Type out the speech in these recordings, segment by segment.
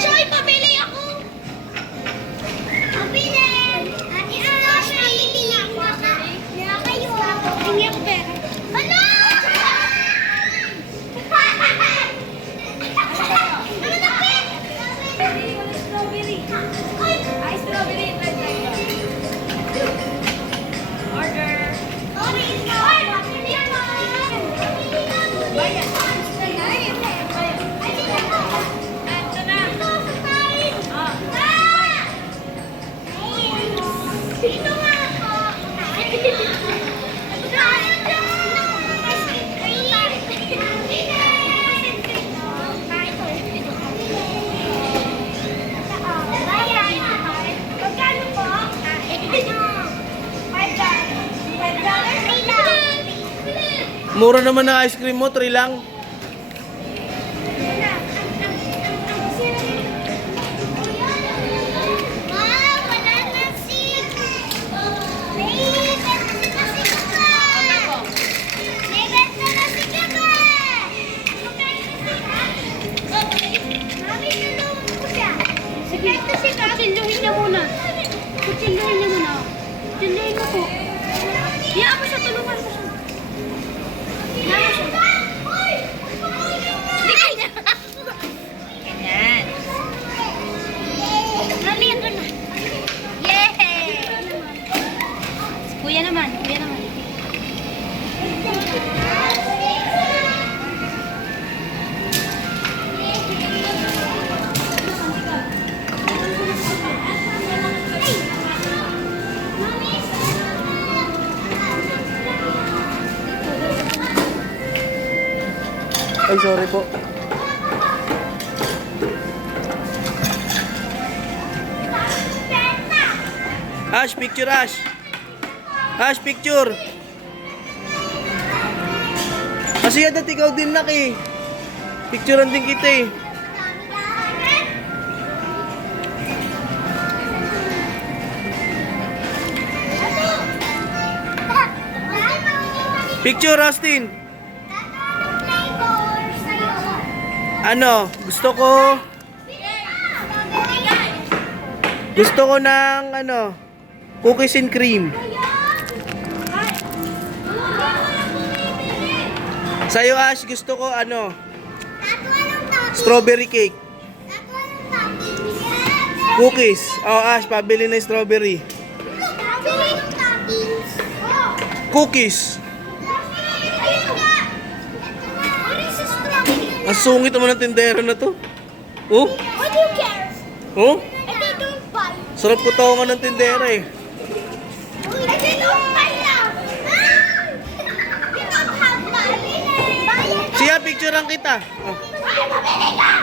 Choy, pabili ako! Pabili! Ate Ash, pabili ako. Kaya kayo ako. Hindi ako pera. Hala! Ano na, Pet? Strawberry. Ay, strawberry. Order. Orange. Pabili ako. Bayan. Dito nga ako. Magkano po? $5. Mura naman ang ice cream mo, 3 lang. Kutsilyohin niya muna. Kutsilyohin niya muna. Kutsilyohin mo po. Iyan mo siya, tulungan mo siya. Iyan mo siya. Ay! Ganyan. Mami, ako na. Yay! Kuya naman, kuya naman. Ay, sorry po. Ash, picture, Ash. Ash, picture. Kasi yan, ikaw din, Laki. Picturean din kita eh. Picture, Austin. Ano? Gusto ko ng ano, cookies and cream. Sa'yo, Ash, gusto ko ano, strawberry cake. Cookies. Oh, Ash, pabili na yung strawberry. Cookies. Ang sungit naman ng tindero na to. Oh? What do you care? Oh? And they don't buy. Sarap ko tawangan ng tindera eh. And they don't buy now. You don't have money. Bayad. Siya, picturean kita. Oh. Ay, mabili ka!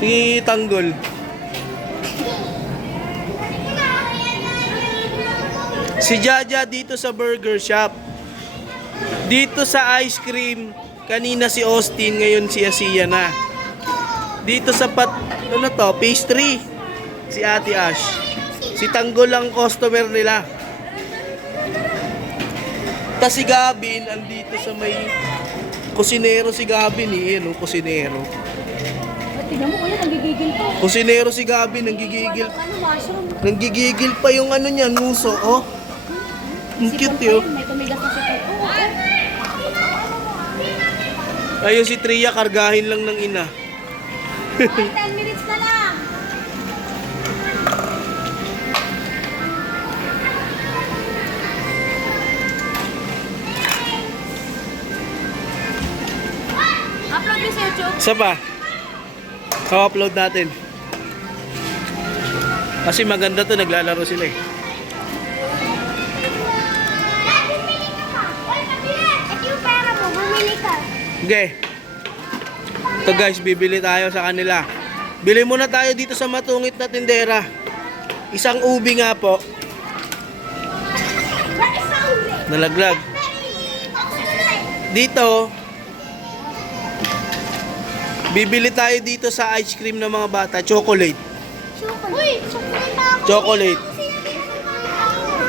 Si Tanggol. Si Jaja dito sa burger shop. Dito sa ice cream, kanina si Austin, ngayon si Asiya na. Dito sa ano to, pastry, si Ate Ash. Si Tanggol ang customer nila. Tas si Gavin, andito sa may kusinero si Gavin eh, ano, kusinero. Tignan mo kuya, nanggigigil pa. Kusinero si Gavin, nanggigigil. Ano, mushroom? Nanggigigil pa yung ano niya, nguso, oh. Ang cute yun. May tumigas na sipon. Ayun si Tria, kargahin lang ng ina. Ay, 10 minutes na lang. Upload mo sa YouTube. Isa pa. So-upload natin. Kasi maganda to, naglalaro sila eh. Ito yung pera mo, bumili ka. Okay. Ito guys, bibili tayo sa kanila. Bili muna tayo dito sa matungit na tindera. Isang ubi nga po. Nalaglag. Dito, bibili tayo dito sa ice cream ng mga bata. Chocolate. Uy, chocolate ako. Chocolate.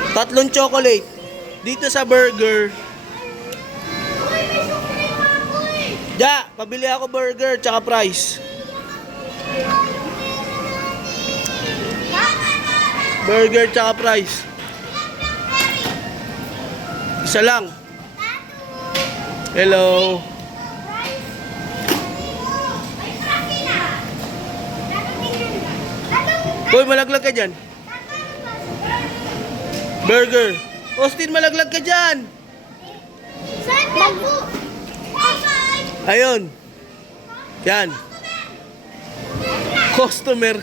Tatlong chocolate. Dito sa burger. Uy, may supreme ako eh. Ja, pabili ako burger tsaka fries. Burger tsaka fries. Isa lang. Hello. Hoy, malaglag ka dyan. Burger. Austin, malaglag ka dyan. Ayun. Yan. Customer.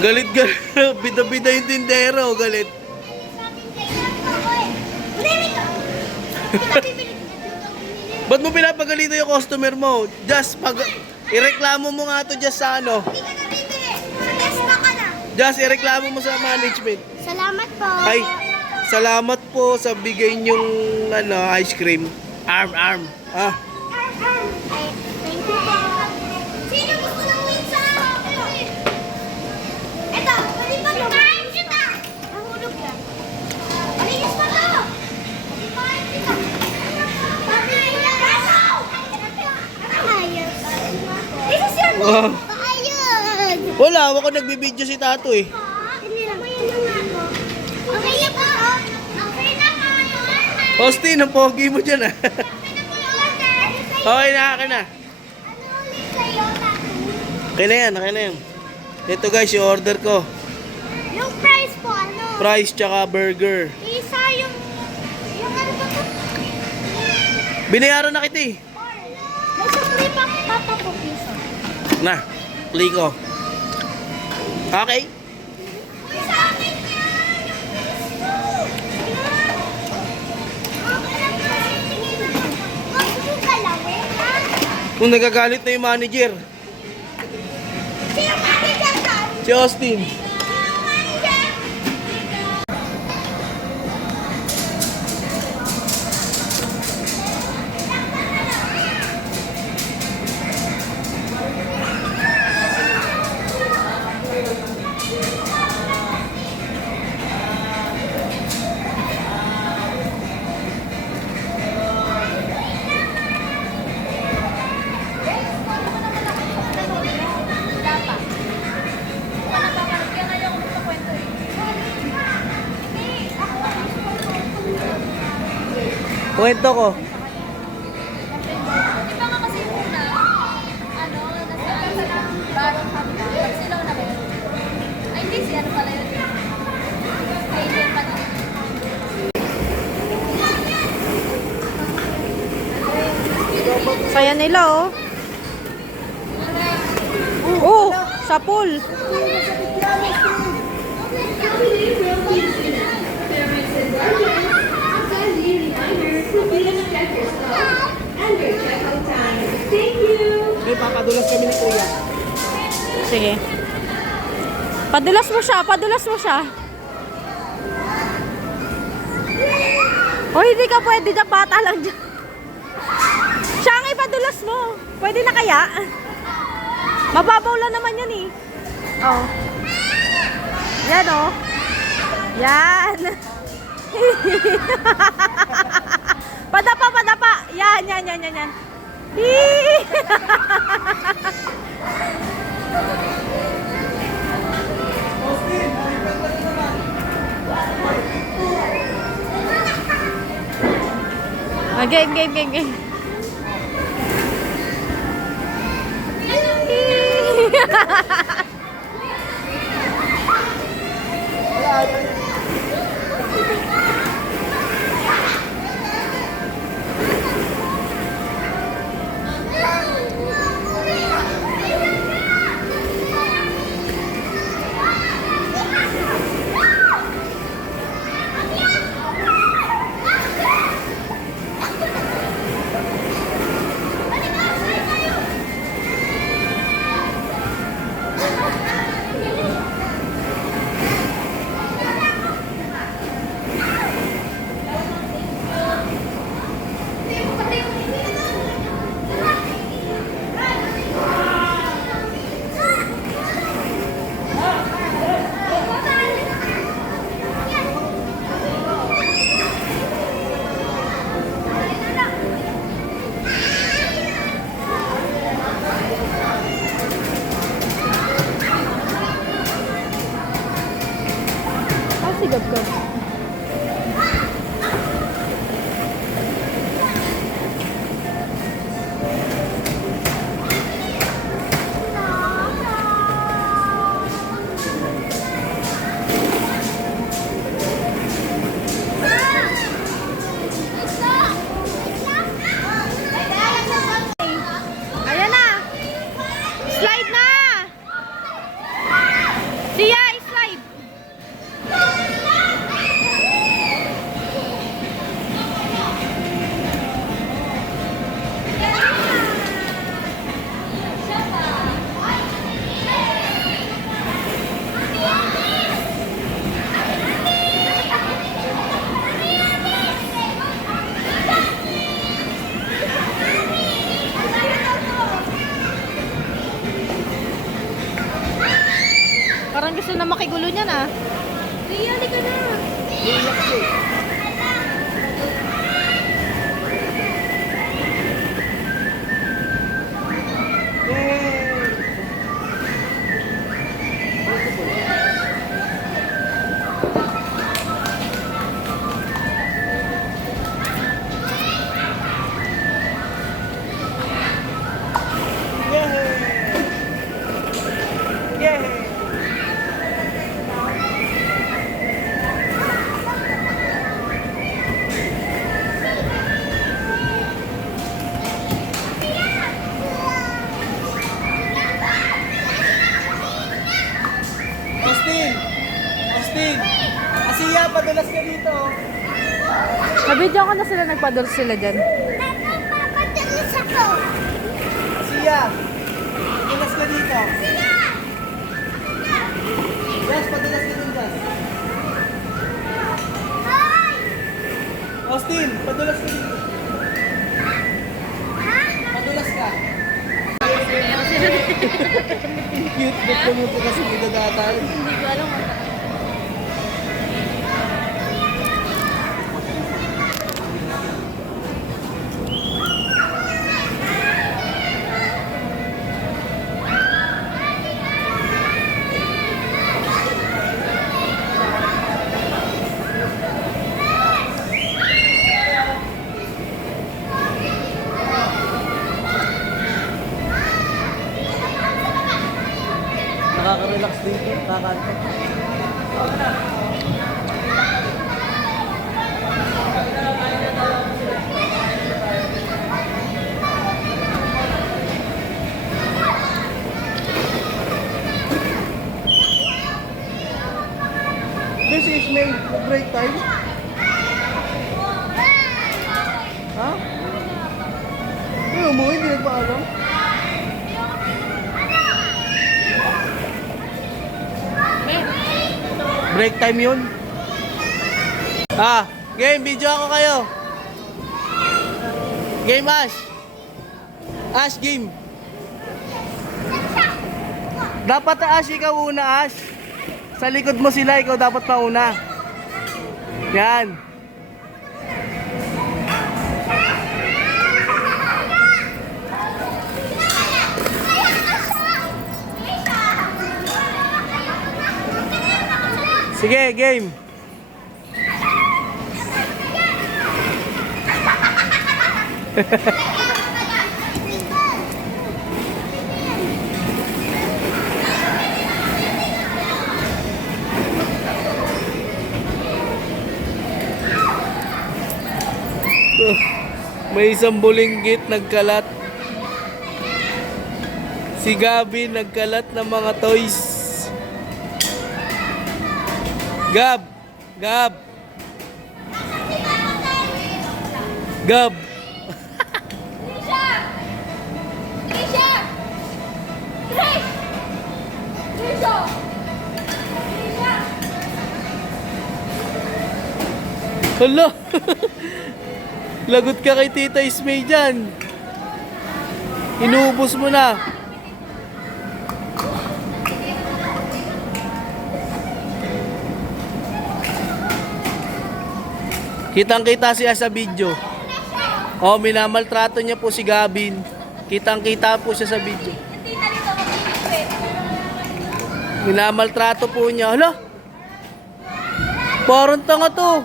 Galit ka. Bida-bida yung tindero. Galit. Ba't mo pinapagalito yung customer mo? Just pag... Ireklamo mo nga to just sa ano. Just ireklamo mo sa management. Salamat po. Ay, salamat po sa bigay niyong ano, ice cream. Arm. Ah. Thank you po. Sino gusto ng pizza? Ito, pwede ba kumain kita? Nahulog yan. Malinis pa to. Kumain kita. Ayos. This is your Wow. Ayos. Wala, ako nagbibideo si Tato eh. Hindi lang. Okay na po. Okay na po yung order. Austin, ang pogi mo dyan ah. Okay na po yung order. Okay na. Ano ulit sa'yo, Tatu? Okay na yan. Ito guys, yung order ko. Yung price po, ano? Fries tsaka burger. Isa yung ano ba to? Binayaran na kita eh. May supreme papa po, piso. Na, play ko. Okay. Uy, sa akin yan! Yung piso! Okay lang po. Gusto ka lang eh, ha? Kung nagagalit na yung manager. Sino manager ka? Si Austin. Sino manager? Kwento ko. Di ba nga kasi una, ano, nasa barong kami na, pag silaw na rin. Ay, hindi siya, ano pala yun? Agent pa na. Saya nila oh. Oh, sa pool. May papadulas kami ni Kuya. Sige. Padulas mo siya. Oh, hindi ka pwede dyan. Bata lang dyan. Siya ang ipadulas mo. Pwede na kaya? Mababaw lang naman yan eh. Oh. Yan oh. Yan. Padapa. Yan. Hii. Game. Gab-gab. Ayan na! Slide na! Siya, slide! Parang gusto na makigulo niyan ah. Ria, ka na. Austin! Austin! Asiya, padulas ka dito. Nabidyo ko na sila, nagpadulas sila dyan. Papatulis ako. Asiya! Padulas ka dito. Yes, padulas ka dun, Jas. Austin, padulas ka dito. Padulas ka. Cute, ba't ka mo po kasi bidadatan? Hindi ko alam. Nakaka-relax dito, kakanta. This is made break time? Ha? Ano mo, hindi nagpaalam? Break time yun. Game, video ako kayo. Game, Ash. Ash, game. Dapat Ash, ikaw una, Ash. Sa likod mo sila, ikaw dapat mauna. Yan. Sige, game. May isang bulinggit nagkalat. Si Gabi nagkalat ng mga toys. Gab! Gab! Gab! Trisha! Trisha! Trish! Trisha! Trisha! Hala! Lagot ka kay Tita Ismay dyan. Inuubos mo na. Kitang-kita siya sa video. Oh, minamaltrato niya po si Gabin. Kitang-kita po siya sa video. Hindi na rin ako magpipit. Minamaltrato po niya. Hala! Parang tanga to.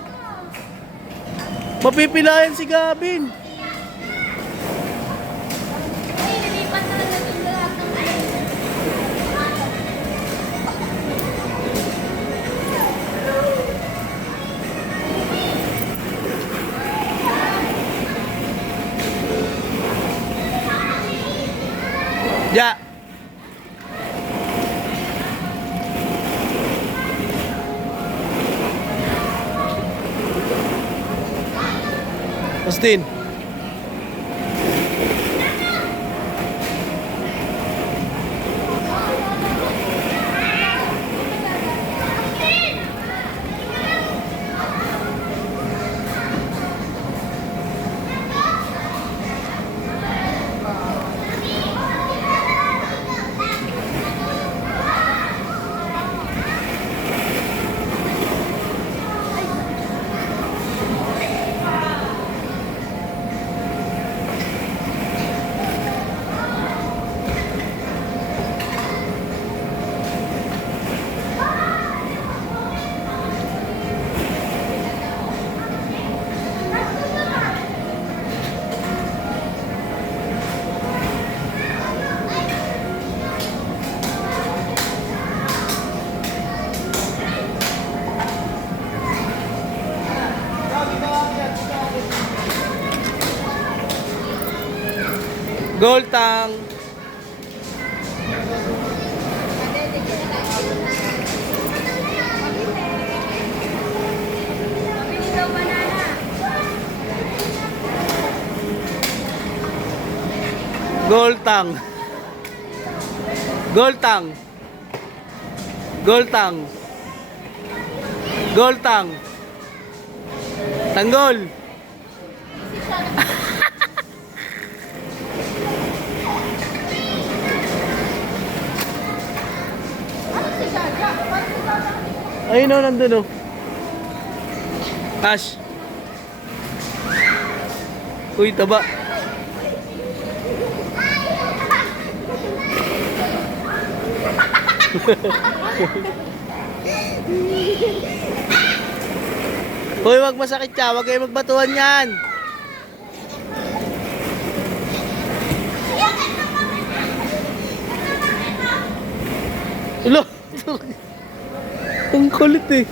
Mapipilayan si Gavin. Ay, nilipat na lang natin lahat ng Ja. Austin. Goltang. Goltang. Goltang. Goltang. Goltang. Tanggol. Ayun o, nandun o. Ash. Uy, taba. Uy, wag masakit siya. Wag kayo magbatuhan yan. Ulo. Ang kulit eh.